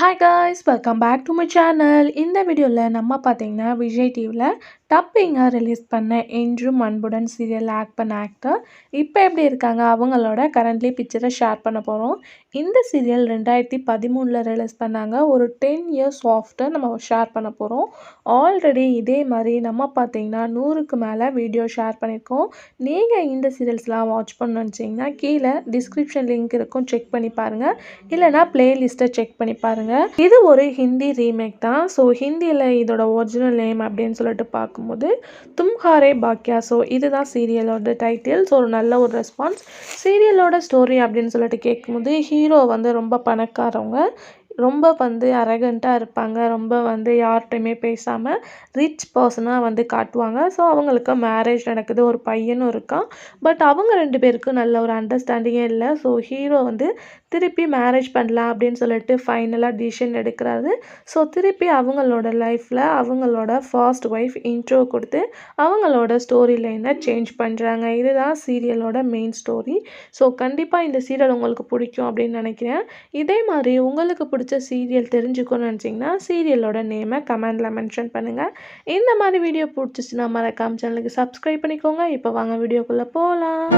Hi guys, welcome back to my channel. இந்த வீடியோவில் நம்ம பார்த்தீங்கன்னா விஜய் டிவியில் டப்பிங்காக ரிலீஸ் பண்ண என்றும் அன்புடன் சீரியல் ஆக்ட் பண்ண ஆக்டர் இப்போ எப்படி இருக்காங்க அவங்களோட கரண்ட்லி பிக்சரை ஷேர் பண்ண போகிறோம். இந்த சீரியல் 2013 ரிலீஸ் பண்ணாங்க. ஒரு 10 இயர்ஸ் ஆஃப்டர் நம்ம ஷேர் பண்ண போகிறோம். ஆல்ரெடி இதே மாதிரி நம்ம பார்த்தீங்கன்னா 100க்கு மேலே வீடியோ ஷேர் பண்ணியிருக்கோம். நீங்கள் இந்த சீரியல்ஸ்லாம் வாட்ச் பண்ணணும்னு நினச்சிங்கன்னா கீழே டிஸ்கிரிப்ஷன் லிங்க் இருக்கும், செக் பண்ணி பாருங்கள். இல்லைனா பிளேலிஸ்ட்டை செக் பண்ணி பாருங்கள். இது ஒரு ஹிந்தி ரீமேக் தான். ஸோ ஹிந்தியில் இதோட ஒரிஜினல் நேம் அப்படின்னு சொல்லிட்டு பார்க்கும்போது தும்ஹாரே பாக்கியா. ஸோ இதுதான் சீரியலோட டைட்டில். ஸோ ஒரு நல்ல ஒரு ரெஸ்பான்ஸ். சீரியலோட ஸ்டோரி அப்படின்னு சொல்லிட்டு கேட்கும்போது ஹீரோ வந்து ரொம்ப பணக்காரவங்க, ரொம்ப அரகண்ட்டாக இருப்பாங்க. ரொம்ப யார்கிட்டையுமே பேசாமல் ரிச் பர்சனாக காட்டுவாங்க. ஸோ அவங்களுக்கு மேரேஜ் நடக்குது, ஒரு பையனும் இருக்கான். பட் அவங்க 2 பேருக்கும் நல்ல ஒரு அண்டர்ஸ்டாண்டிங்கே இல்லை. ஸோ ஹீரோ திருப்பி மேரேஜ் பண்ணலாம் அப்படின்னு சொல்லிட்டு ஃபைனலாக டிசிஷன் எடுக்கிறாரு. ஸோ திருப்பி அவங்களோட லைஃப்பில் அவங்களோட ஃபர்ஸ்ட் ஒய்ஃப் இன்ட்ரோ கொடுத்து அவங்களோட ஸ்டோரி லைனை சேஞ்ச் பண்ணுறாங்க. இதுதான் சீரியலோட மெயின் ஸ்டோரி. ஸோ கண்டிப்பாக இந்த சீரியல் உங்களுக்கு பிடிக்கும் அப்படின்னு நினைக்கிறேன். இதே மாதிரி உங்களுக்கு பிடிச்ச சீரியல் தெரிஞ்சுக்கணும்னு நினச்சிங்கன்னா சீரியலோட நேமை கமெண்டில் மென்ஷன் பண்ணுங்கள். இந்த மாதிரி வீடியோ பிடிச்சிச்சுன்னா மறக்காம சேனலுக்கு சப்ஸ்கிரைப் பண்ணிக்கோங்க. இப்போ வாங்க வீடியோக்குள்ளே போகலாம்.